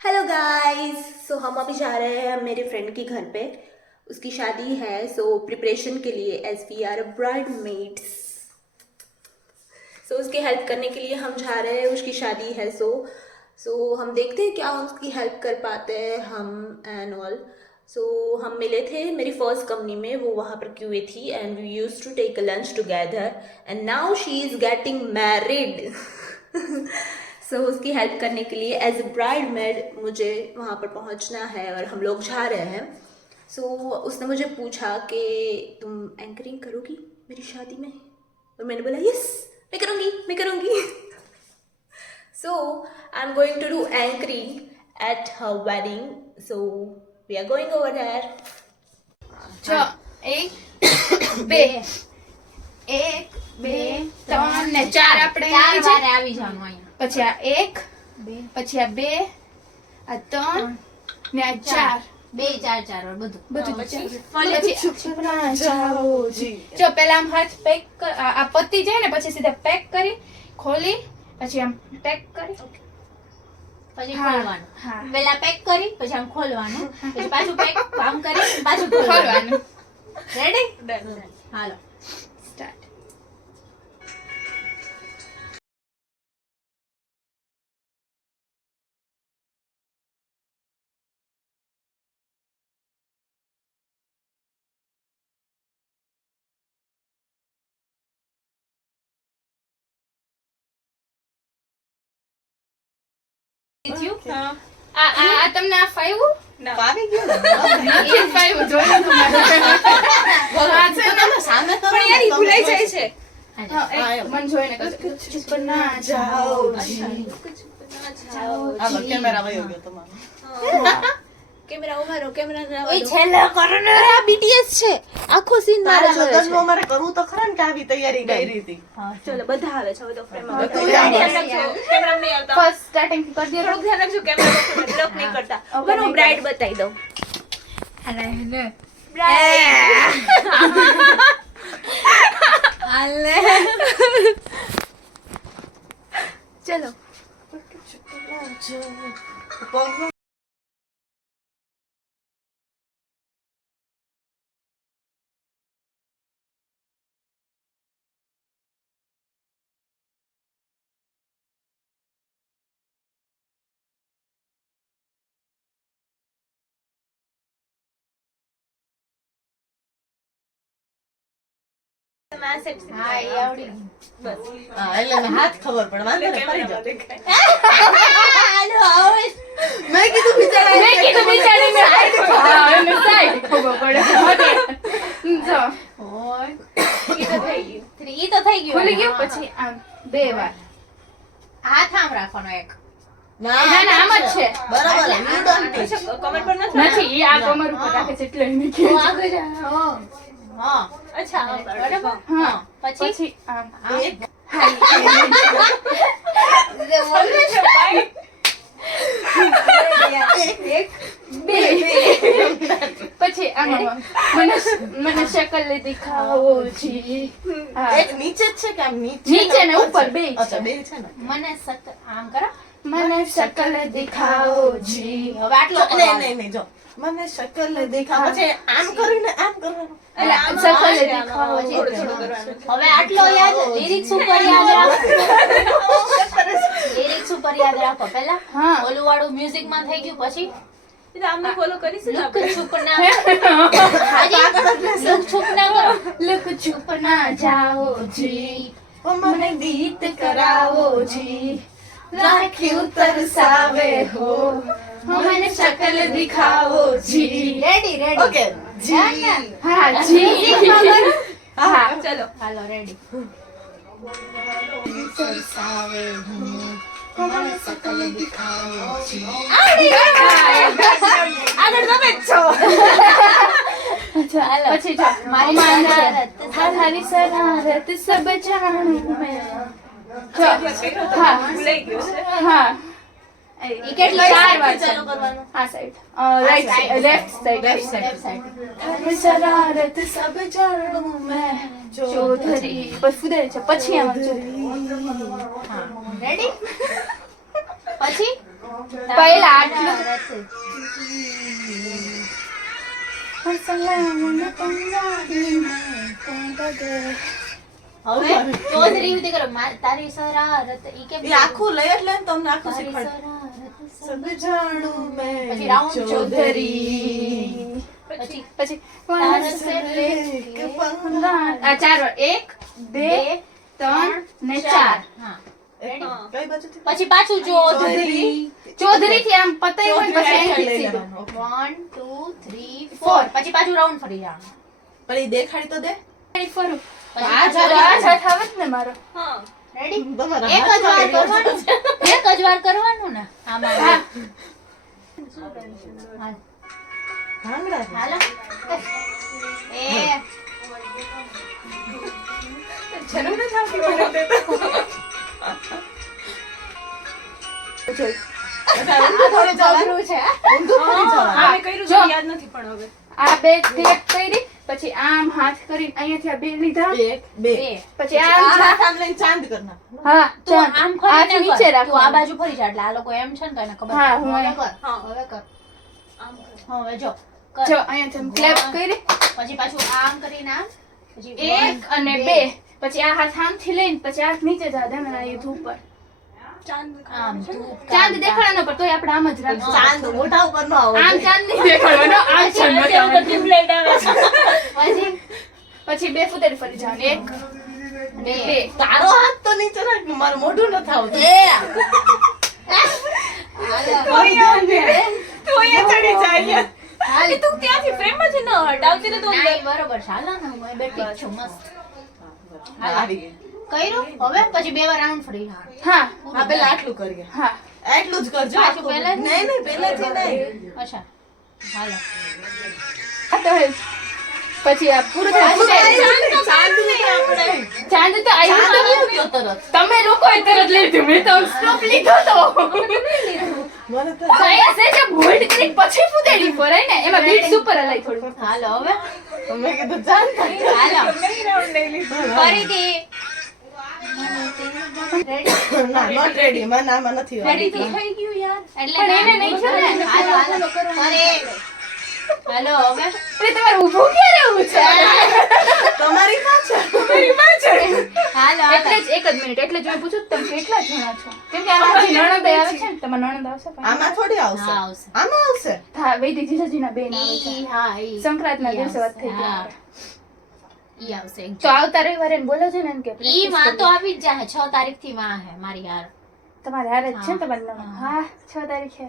Hello guys. सो हम अभी जा रहे हैं मेरे फ्रेंड के घर पे, उसकी शादी है। सो प्रिपरेशन के लिए as we are bridesmaids, so उसकी हेल्प करने के लिए हम जा रहे हैं। उसकी शादी है। सो हम देखते हैं क्या उसकी हेल्प कर पाते हैं हम एंड ऑल। सो हम मिले थे मेरी फर्स्ट कंपनी में, वो वहाँ पर क्यूए थी and we used to take a lunch together and now she is getting married. So उसकी हेल्प करने के लिए एज ए ब्राइड मेड मुझे वहाँ पर पहुँचना है और हम लोग जा रहे हैं। सो उसने मुझे पूछा कि तुम एंकरिंग करोगी मेरी शादी में, और मैंने बोला यस मैं करूँगी। So I am going to do anchoring at her wedding, so we are going over there. જો એક બે એક બે ત્રણ ને ચાર આપણે આવી જવાનું અહીંયા. પછી આ એક પછી આ બે આ ત્રણ ને આ ચાર બે ચાર ચાર બધું જો પેલા આમ હાથ પેક આ પતી જાય ને પછી સીધા પેક કરી ખોલી પછી આમ પેક કરી પછી હા, ખોલવાનું. હા. પેલા પેક કરી પછી આમ ખોલવાનું પછી પાછું પેક આમ કરી પાછું ખોલવાનું. ખોલવાનું. રેડી? હાલો. સ્ટાર્ટ. આ તમને આ ફાવ્યું? આવી ગયું ને? નથી ફાવ્યું, જોયું તમારે. આ છે ને, સામે કરો પણ યાર ઈ ભૂલાઈ જાય છે. હા, એક મન જોઈને કહો, ચૂપ ના જાઓ જી. હાલો, કેમેરા વયો ગયો તમારો. કેમેરા ઉભારો, કેમેરા ઓય છેલ્લે કરો ને. આ બીટીએસ છે, આખો સીન મારા તારા જોડે છે. લગ્નમાં મારે કરવું તો ખરા ને કે આવી તૈયારી કરી હતી. ચલો બધા આવે છે હવે તો ફ્રેમ માં. તું ધ્યાન આવ. રાખજો, કેમેરા નહીં આવતા. ફર્સ્ટ સ્ટાર્ટિંગ થી કરી દો. થોડુંક ધ્યાન રાખજો, કેમેરા બ્લોક નહીં કરતા. Okay, હવે હું નહીં બ્રાઇડ બતાવી દઉં. ચલો પગ હા એ આવડી ગયું. હા, એટલે મેં હાથ ખબર પડે વાંધો નહીં, ફરી જાઓ. હાલો હવે મેં કીધું બિચારા મેં કીધું બિચારીને side હા, એને side ખબર પડે. જો ઓય ઈ તો થઈ ગયું. ઈ તો થઈ ગયું. ખુલી ગયું. પછી આમ બે વાર. હાથ આમ રાખવાનો એક. ના ના આમ જ છે. બરાબર you don't touch. કમર પર નથી. નથી ઈ આ કમર ઉપર રાખે છે એટલે એને તો કે આગળ જા. હા અચ્છા હા, બરાબર. હા પછી પછી આમ એક બે પછી આમ મને શકલ દિખાવો જી. હા. એક નીચે જ છે કે આમ નીચે નીચે ને ઉપર બે છે. અચ્છા બે છે ને મને આમ કરો. મને શકલ દિખાવો જી. હવે આટલો નહીં કરવાનો. નહીં નહીં જો મને શકલ દેખા પછી આમ કરીને આમ કરવાનું એટલે શકલ દિખાવો જી. થોડું થોડું કરવાનું. હવે આટલો યાદ લિરિક્સ ઉપર યાદ રાખો. લિરિક્સ ઉપર યાદ રાખો. પેલા હા. ઓલું વાળું મ્યુઝિક માં થઈ ગયું પછી એટલે આમને ફોલો કરીશું ને લુક આપણે. છુપ ના લુક છુપ ના કરો. લુક છુપ ના જાઓ જી. મને ગીત કરાવો જી. રાખ્યું તરસાવે હો. મને શકલ દિખાવો જી. Ready ready. ઓકે જી હા જી. હા ચલો હાલો રેડી. આગળ તમે જ છો. પછી જો મારી તારી શરારત સબ જાણું મેં. જો હા ભૂલાઈ ગયું છે. હા ઈ કેટલી ચાર વાર છે. ચાલુ કરવાનું. આ side right side left side left side. તારી શરારત સબ જાણું મેં ચૌધરી પછી છે પછી આમ હા રેડી. પછી પહેલા આટલું હવે ચૌધરી સુધી કરો તારી શરારત ઈ કેમ એ આખું લઈ એટલે ને તમને આખું તારી શીખવાડ શરારત સબ જાણું મેં પછી રાઉન્ડ ચૌધરી પછી પછી તારસ એક પંગા આ 4 વાર 1 2 3 ને 4 હા કઈ બાજુથી પછી પાછું ચૌધરી ચૌધરી થી આમ પતાય હોય પછી હેઠળ અહીંથી લઈ સીધું. લેવાનું. 1 2 3 4 પછી પાછું રાઉન્ડ ફરી જવાનું પણ ઈ દેખાડી તો દે અહીં ફરું પછી આ તો આ હાથ આવે જ ને મારો हाँ રેડી તમારા એક જ વાર હાથ કરવાનું એક જ વાર કરવાનું ને આમાં હાલ. ભાંગડા છે. હાલો એ જરૂર નથી આવતી મને તે તો. અચ્છા, ઊંધું થોડી જવાનું. અઘરું છે ઊંધું થોડી જવાનું. हाँ मैं कही जो- रही याद नहीं पड़ा હવે આ બે ક્લિક કરી પછી આમ હાથ કરીને અહીંયાથી આ બે લીધા એક બે બે પછી આ આમ હાથ આમ લઈને ચાંદ કર નાખ. હા તું ચાલ આમ હાથ ફરીને નીચે કર તું આ રાખવાનું. બાજુ ફરી જા એટલે આ લોકો એમ છે ને તો એને ખબર હા, પડે. હું હવે અહીં. કર હા. હવે કર આમ કર. હવે જો કર જો અહીંયાથી આમ ક્લેપ કરી પછી પાછું આમ કરીને આમ પછી 1 અને 2 પછી આ હાથ આમથી લઈને પછી હાથ નીચે જા દે અને આ યુથ ઉપર ચાંદ આમ તું ચાંદ દેખાડવાનો પર તોય આપણે આમ જ રાખશું ચાંદ મોઢા ઉપર નો આવો આમ ચાંદ નહીં દેખાડવાનો આમ ચાંદ બતાવવાનો. ટ્યુબલાઇટ આવે છે પછી પછી બે ફૂટેરી ફરી જવાનું 1 અને 2 તારો હાથ તો નીચે રાખ ને મારું મોઢું ન થાવ તું અહીંયા ચડી જાય હાલ તું ત્યાંથી ફ્રેમમાંથી ન હટાવતી ને તો નહીં, બરોબર છે હાલો ને હું અહીં બેઠી જ છું મસ્ત આવી ગઈ. કર્યું હવે પછી બે વાર રાઉન્ડ ફરી જવાનું. હા હા પેલા આટલું કરીએ હા એટલું જ કરજો પાછું આખું. પહેલાથી? નહીં નહીં પહેલાથી નહીં અચ્છા હાલો આ તો હે. પછી આ પૂરું થાય ચાંદ નહીં આપણે ચાંદ તો આવ્યું ચાંદ તો આવ્યું ગયો તરત તમે લોકોએ તરત લીધું મેં તો સ્ટોપ લીધો તો મને તો તો અહીંયા સેજ હોલ્ડ કરી પછી ફૂટેડી ફરાય ને એમાં બીટ્સ ઉપર હલાય થોડું હાલો હવે મેં કીધું ચાંદ થાય. હાલો નહીં રાઉન્ડ નહીં લીધો ફરીથી રેડી ના નોટ રેડી મને આમાં નથી આવડતું. ફરીથી થઈ ગયું યાર એટલે પણ એને નહીં થયું ને. હાલો હાલો ફરી હાલો હવે એટલે તમારે ઊભું ક્યાં રહેવું છે તમારી પાછળ હાલો એટલે જ એક જ મિનિટ એટલે જ મેં પૂછ્યું તમે કેટલા જણા છો કેમ કે આમાં હજી નણંદ આવે છે ને તમારા નણંદ આવશે પાછા? આમાં થોડી આવશે હા, આવશે. આમાં આવશે હા વૈદિક જીજાજીના બેન આવે છે ઈ હા ઈ સંક્રાંતના દિવસે વાત થઈ ગઈ હા. આપણે. ઈ આવશે તો આવતા રવિવારે એને બોલો છે ને એમ કે ઈ માં તો આવી જ જાય 6 તારીખ થી માં હે મારી હાર તમારે હારે જ છે ને તમારી નણંદ? હા 6 તારીખે